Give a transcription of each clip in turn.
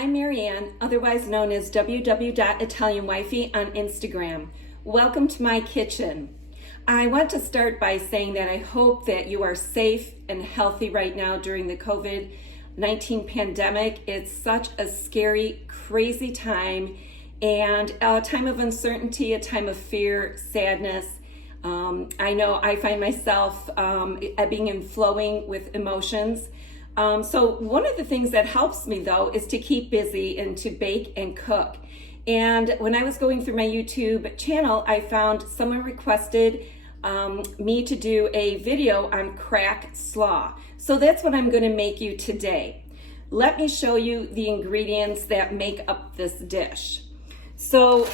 I'm Marianne, otherwise known as 𝑤𝒂𝒏𝒏𝒆 on Instagram. Welcome to my kitchen. I want to start by saying that I hope that you are safe and healthy right now during the COVID-19 pandemic. It's such a scary, crazy time, and a time of uncertainty, a time of fear, sadness. I know I find myself ebbing and flowing with emotions. So one of the things that helps me though is to keep busy and to bake and cook. And when I was going through my YouTube channel, I found someone requested me to do a video on crack slaw. So that's what I'm going to make you today. Let me show you the ingredients that make up this dish. So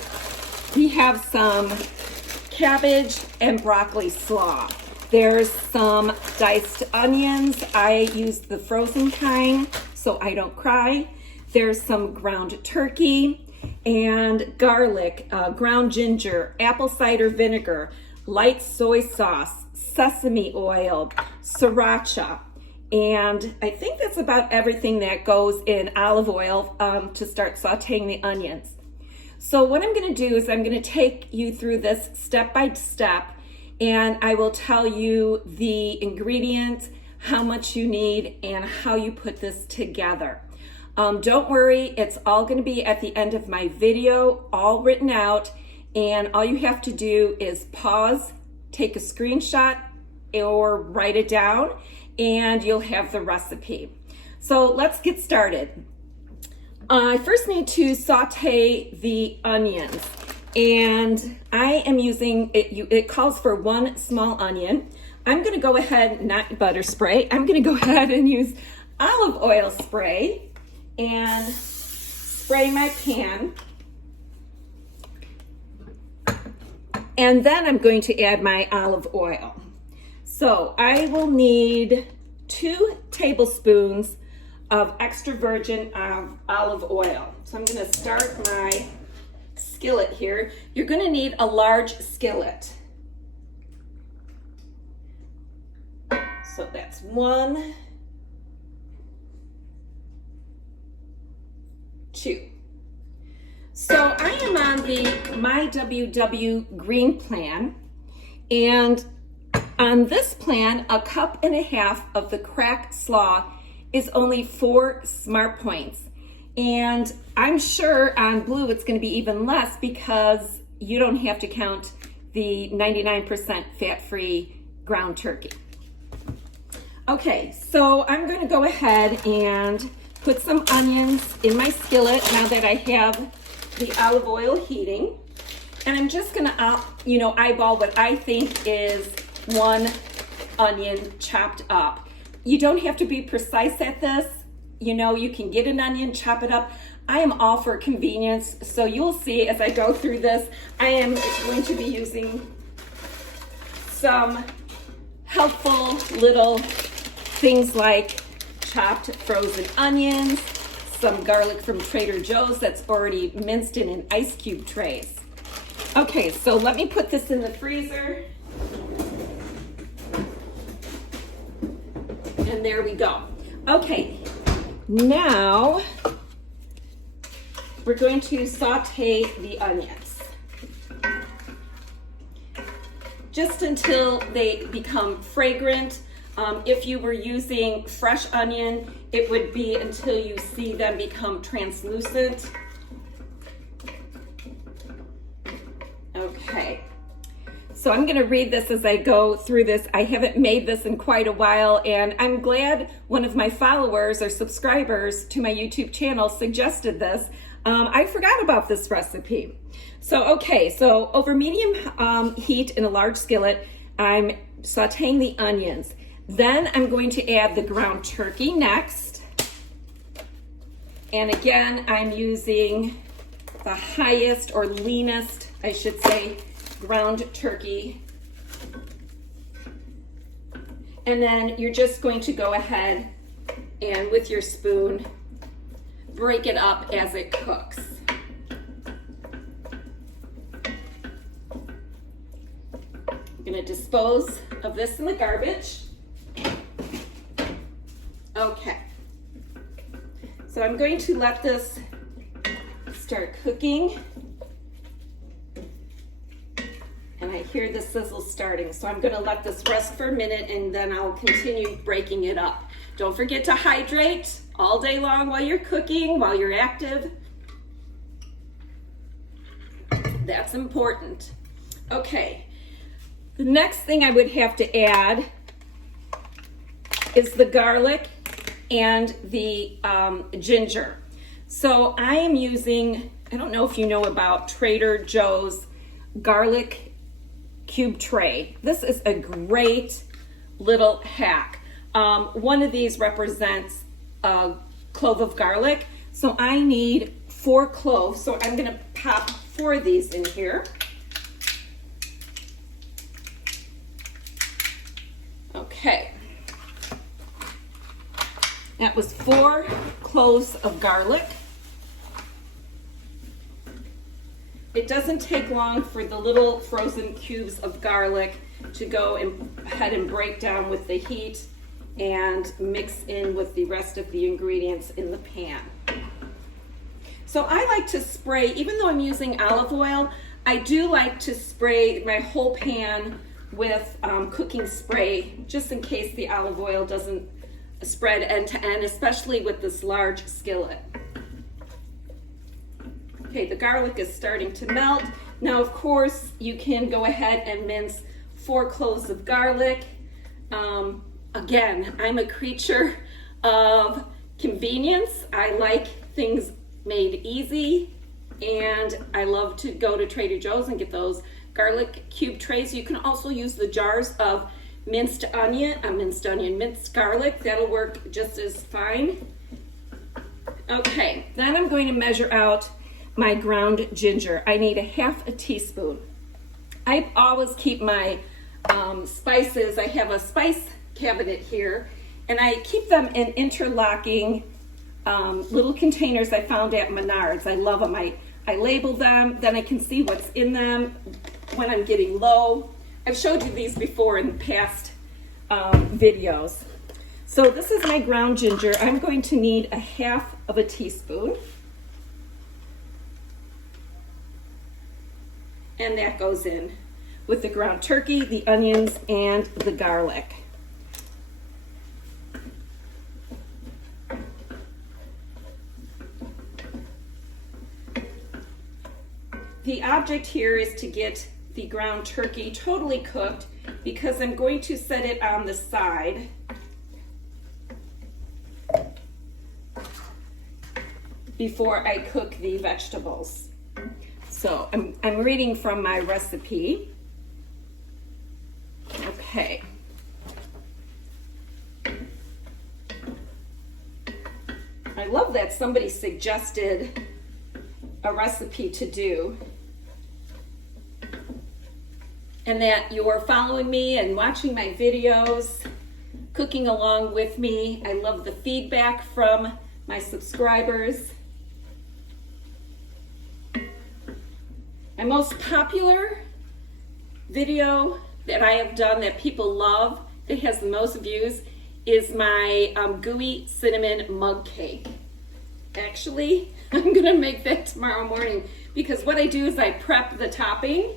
we have some cabbage and broccoli slaw. There's some diced onions. I use the frozen kind so I don't cry. There's some ground turkey and garlic, ground ginger, apple cider vinegar, light soy sauce, sesame oil, sriracha, and I think that's about everything that goes in olive oil to start sauteing the onions. So what I'm going to do is I'm going to take you through this step by step, and I will tell you the ingredients, how much you need, and how you put this together. Don't worry, it's all going to be at the end of my video, all written out, and all you have to do is pause, take a screenshot, or write it down, and you'll have the recipe. So let's get started. I first need to saute the onions. And I am using, it calls for 1 small onion. I'm gonna go ahead, not butter spray, I'm gonna go ahead and use olive oil spray and spray my pan. And then I'm going to add my olive oil. So I will need 2 tablespoons of extra virgin olive oil. So I'm gonna start my skillet here. You're going to need a large skillet. So that's 1, 2. So I am on the MyWW green plan, and on this plan, 1.5 cups of the crack slaw is only 4 smart points. And I'm sure on blue it's going to be even less because you don't have to count the 99% fat-free ground turkey. Okay, so I'm going to go ahead and put some onions in my skillet now that I have the olive oil heating. And I'm just going to, eyeball what I think is 1 onion chopped up. You don't have to be precise at this. You can get an onion, chop it up. I am all for convenience, so you'll see as I go through this, I am going to be using some helpful little things like chopped frozen onions, some garlic from Trader Joe's that's already minced in ice cube trays. Okay, so let me put this in the freezer. And there we go. Okay. Now, we're going to saute the onions just until they become fragrant. If you were using fresh onion, it would be until you see them become translucent. Okay. So I'm going to read this as I go through this. I haven't made this in quite a while, and I'm glad one of my followers or subscribers to my YouTube channel suggested this. I forgot about this recipe. So, okay, so over medium heat in a large skillet, I'm sauteing the onions. Then I'm going to add the ground turkey next. And again, I'm using the highest or leanest, I should say, ground turkey. And then you're just going to go ahead and with your spoon break it up as it cooks. I'm going to dispose of this in the garbage. Okay. So I'm going to let this start cooking. And I hear the sizzle starting. So I'm gonna let this rest for a minute and then I'll continue breaking it up. Don't forget to hydrate all day long while you're cooking, while you're active. That's important. Okay, the next thing I would have to add is the garlic and the ginger. So I am using, I don't know if you know about Trader Joe's garlic cube tray. This is a great little hack. One of these represents a clove of garlic. So I need 4 cloves. So I'm gonna pop 4 of these in here. Okay. That was 4 cloves of garlic. It doesn't take long for the little frozen cubes of garlic to go ahead and break down with the heat and mix in with the rest of the ingredients in the pan. So I like to spray, even though I'm using olive oil, I do like to spray my whole pan with cooking spray, just in case the olive oil doesn't spread end to end, especially with this large skillet. Okay, the garlic is starting to melt. Now, of course, you can go ahead and mince 4 cloves of garlic. Again, I'm a creature of convenience. I like things made easy, and I love to go to Trader Joe's and get those garlic cube trays. You can also use the jars of minced garlic. That'll work just as fine. Okay, then I'm going to measure out my ground ginger. I need 1/2 teaspoon. I always keep my spices. I have a spice cabinet here, and I keep them in interlocking little containers I found at Menards. I love them. I label them, then I can see what's in them when I'm getting low. I've showed you these before in past videos. So this is my ground ginger. I'm going to need 1/2 teaspoon. And that goes in with the ground turkey, the onions, and the garlic. The object here is to get the ground turkey totally cooked, because I'm going to set it on the side before I cook the vegetables. So I'm reading from my recipe. Okay. I love that somebody suggested a recipe to do, and that you're following me and watching my videos, cooking along with me. I love the feedback from my subscribers. My most popular video that I have done that people love, that has the most views, is my gooey cinnamon mug cake. Actually, I'm gonna make that tomorrow morning, because what I do is I prep the topping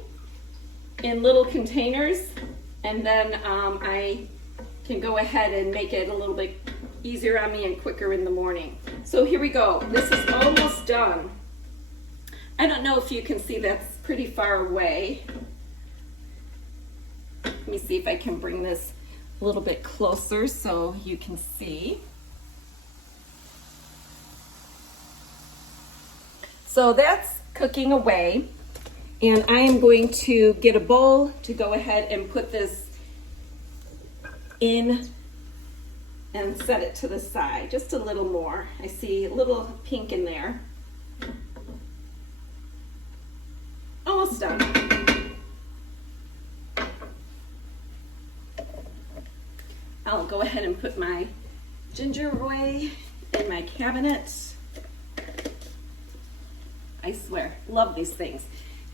in little containers, and then I can go ahead and make it a little bit easier on me and quicker in the morning. So here we go. This is almost done. I don't know if you can see, that's pretty far away. Let me see if I can bring this a little bit closer so you can see. So that's cooking away, and I am going to get a bowl to go ahead and put this in and set it to the side, just a little more. I see a little pink in there. Almost done. I'll go ahead and put my ginger away in my cabinet. I swear, love these things.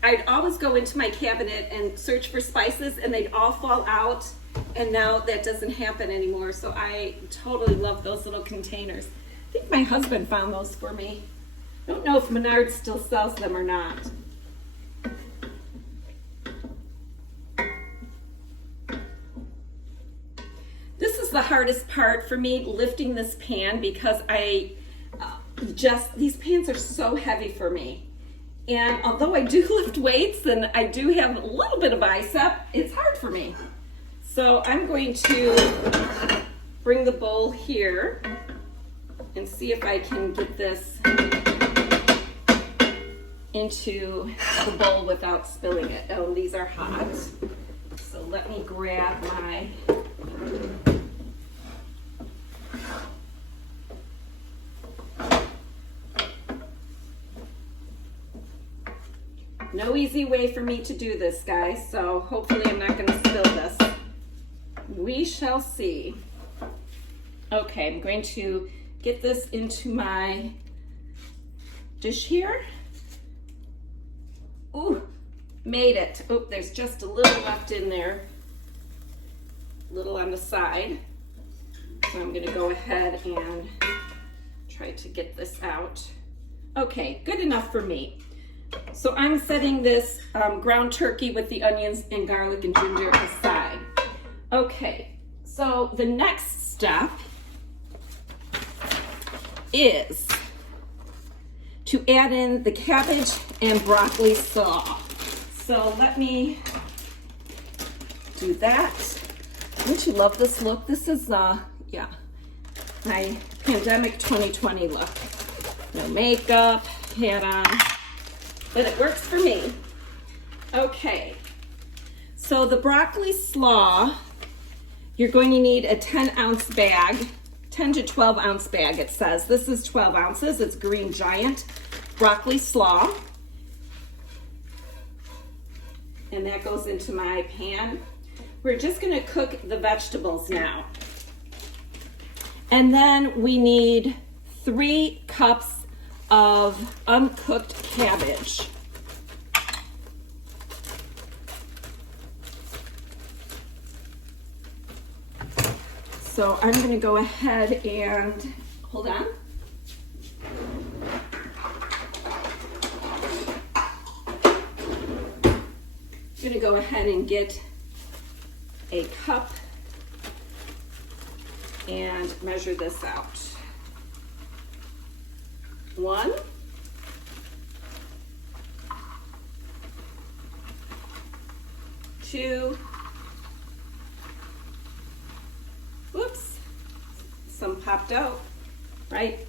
I'd always go into my cabinet and search for spices, and they'd all fall out, and now that doesn't happen anymore. So I totally love those little containers. think my husband found those for me. I don't know if Menards still sells them or not. This is the hardest part for me, lifting this pan, because these pans are so heavy for me. And although I do lift weights and I do have a little bit of bicep, it's hard for me. So I'm going to bring the bowl here and see if I can get this into the bowl without spilling it. Oh, these are hot. So let me grab my no easy way for me to do this, guys, so hopefully I'm not going to spill this. We shall see. Okay, I'm going to get this into my dish here. Ooh, made it. Oh, there's just a little left in there, a little on the side. So I'm going to go ahead and try to get this out. Okay, good enough for me. So I'm setting this ground turkey with the onions and garlic and ginger aside. Okay, so the next step is to add in the cabbage and broccoli slaw. So let me do that. Don't you love this look? This is, yeah, my pandemic 2020 look. No makeup, hat on. But it works for me. Okay, so the broccoli slaw, you're going to need a 10-ounce bag, 10 to 12-ounce bag it says. This is 12 ounces, it's Green Giant broccoli slaw. And that goes into my pan. We're just gonna cook the vegetables now. And then we need 3 cups of uncooked cabbage. So I'm going to go ahead and, hold on. I'm going to go ahead and get a cup and measure this out. 1, 2, whoops, some popped out right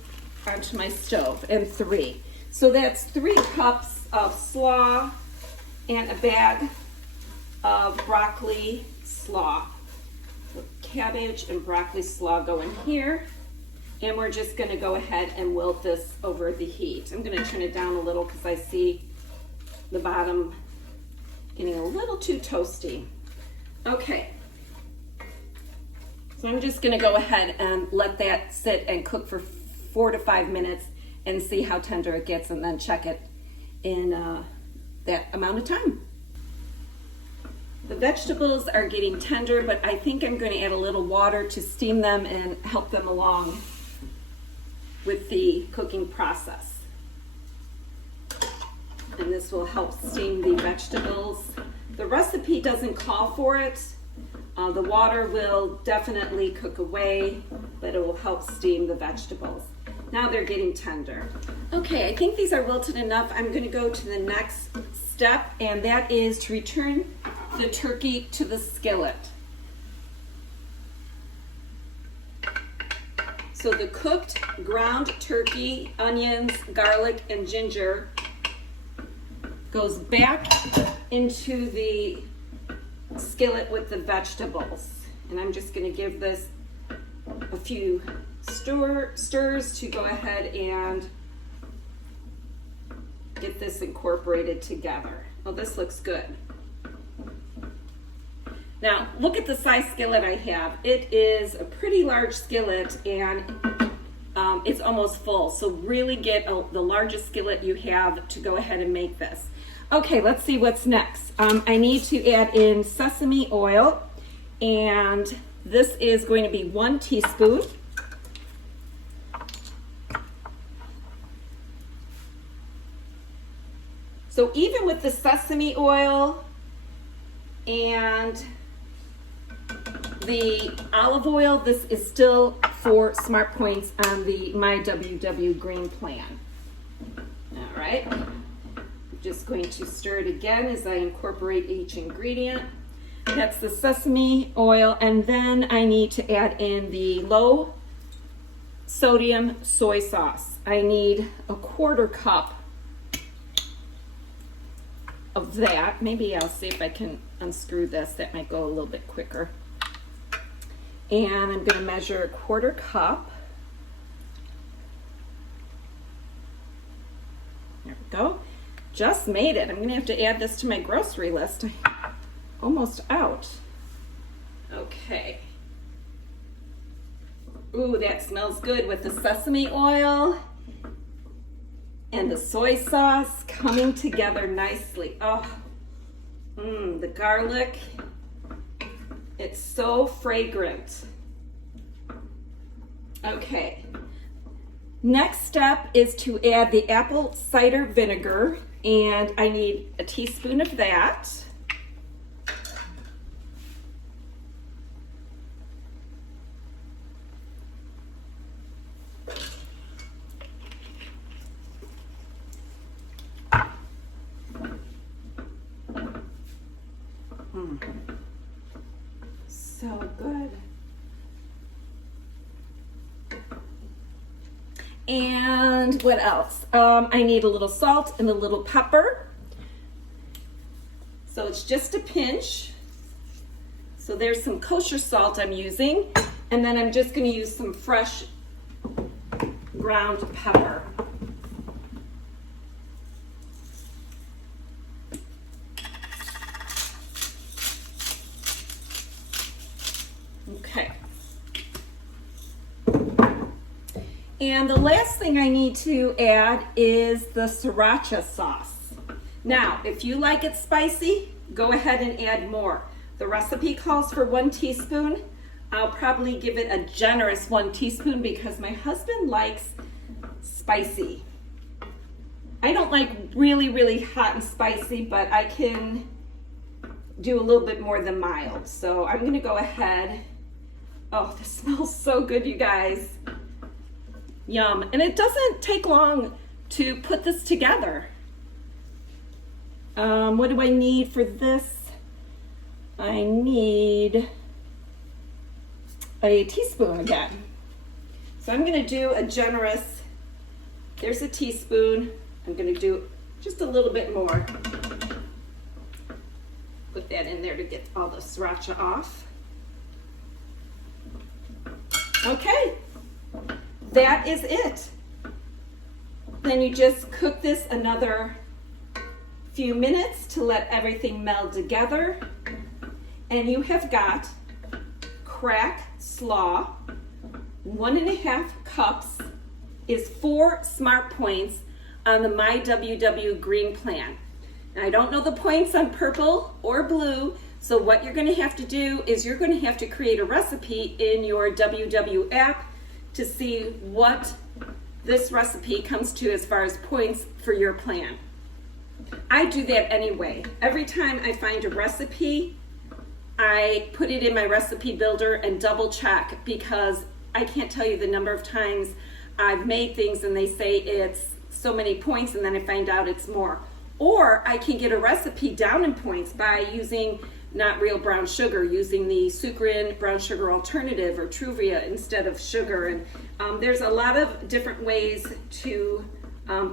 onto my stove, and 3. So that's 3 cups of slaw and a bag of broccoli slaw. So cabbage and broccoli slaw go in here. And we're just going to go ahead and wilt this over the heat. I'm going to turn it down a little because I see the bottom getting a little too toasty. Okay. So I'm just going to go ahead and let that sit and cook for 4 to 5 minutes and see how tender it gets, and then check it in that amount of time. The vegetables are getting tender, but I think I'm going to add a little water to steam them and help them along with the cooking process. And this will help steam the vegetables. The recipe doesn't call for it. The water will definitely cook away, but it will help steam the vegetables. Now they're getting tender. Okay, I think these are wilted enough. I'm going to go to the next step, and that is to return the turkey to the skillet. So the cooked ground turkey, onions, garlic, and ginger goes back into the skillet with the vegetables. And I'm just going to give this a few stirs to go ahead and get this incorporated together. Well, this looks good. Now, look at the size skillet I have. It is a pretty large skillet, and it's almost full. So really get the largest skillet you have to go ahead and make this. Okay, let's see what's next. I need to add in sesame oil, and this is going to be 1 teaspoon. So even with the sesame oil and the olive oil, this is still 4 smart points on the MyWW green plan. All right, I'm just going to stir it again as I incorporate each ingredient. That's the sesame oil, and then I need to add in the low sodium soy sauce. I need a 1/4 cup of that. Maybe I'll see if I can unscrew this. That might go a little bit quicker. And I'm going to measure a 1/4 cup. There we go. Just made it. I'm going to have to add this to my grocery list. I'm almost out. Okay. Ooh, that smells good with the sesame oil and the soy sauce coming together nicely. Oh, the garlic. It's so fragrant. Okay. Next step is to add the apple cider vinegar, and I need a teaspoon of that. So good. And what else? I need a little salt and a little pepper. So it's just a pinch. So there's some kosher salt I'm using. And then I'm just going to use some fresh ground pepper. Okay. And the last thing I need to add is the sriracha sauce. Now, if you like it spicy, go ahead and add more. The recipe calls for 1 teaspoon. I'll probably give it a generous 1 teaspoon because my husband likes spicy. I don't like really, really hot and spicy, but I can do a little bit more than mild. So I'm gonna go ahead. Oh, this smells so good, you guys. Yum. And it doesn't take long to put this together. What do I need for this? I need a teaspoon again. So I'm going to do a generous, there's a teaspoon. I'm going to do just a little bit more. Put that in there to get all the sriracha off. Okay. That is it. Then you just cook this another few minutes to let everything meld together. And you have got crack slaw. 1.5 cups is 4 smart points on the MyWW green plan. Now, I don't know the points on purple or blue, so what you're going to have to do is you're going to have to create a recipe in your WW app to see what this recipe comes to as far as points for your plan. I do that anyway. Every time I find a recipe, I put it in my recipe builder and double check, because I can't tell you the number of times I've made things and they say it's so many points and then I find out it's more. Or I can get a recipe down in points by using not real brown sugar, using the Sucrin brown sugar alternative or Truvia instead of sugar. And there's a lot of different ways to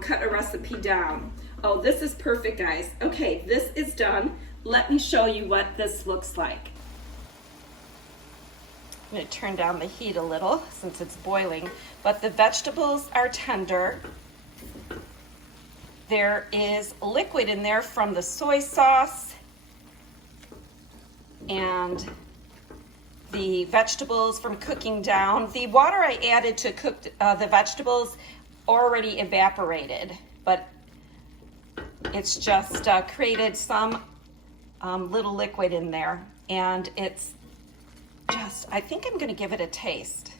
cut a recipe down. Oh, this is perfect, guys. Okay, this is done. Let me show you what this looks like. I'm going to turn down the heat a little since it's boiling, but the vegetables are tender. There is liquid in there from the soy sauce, and the vegetables from cooking down. The water I added to cook the vegetables already evaporated, but it's just created some little liquid in there, and it's just, I think I'm going to give it a taste.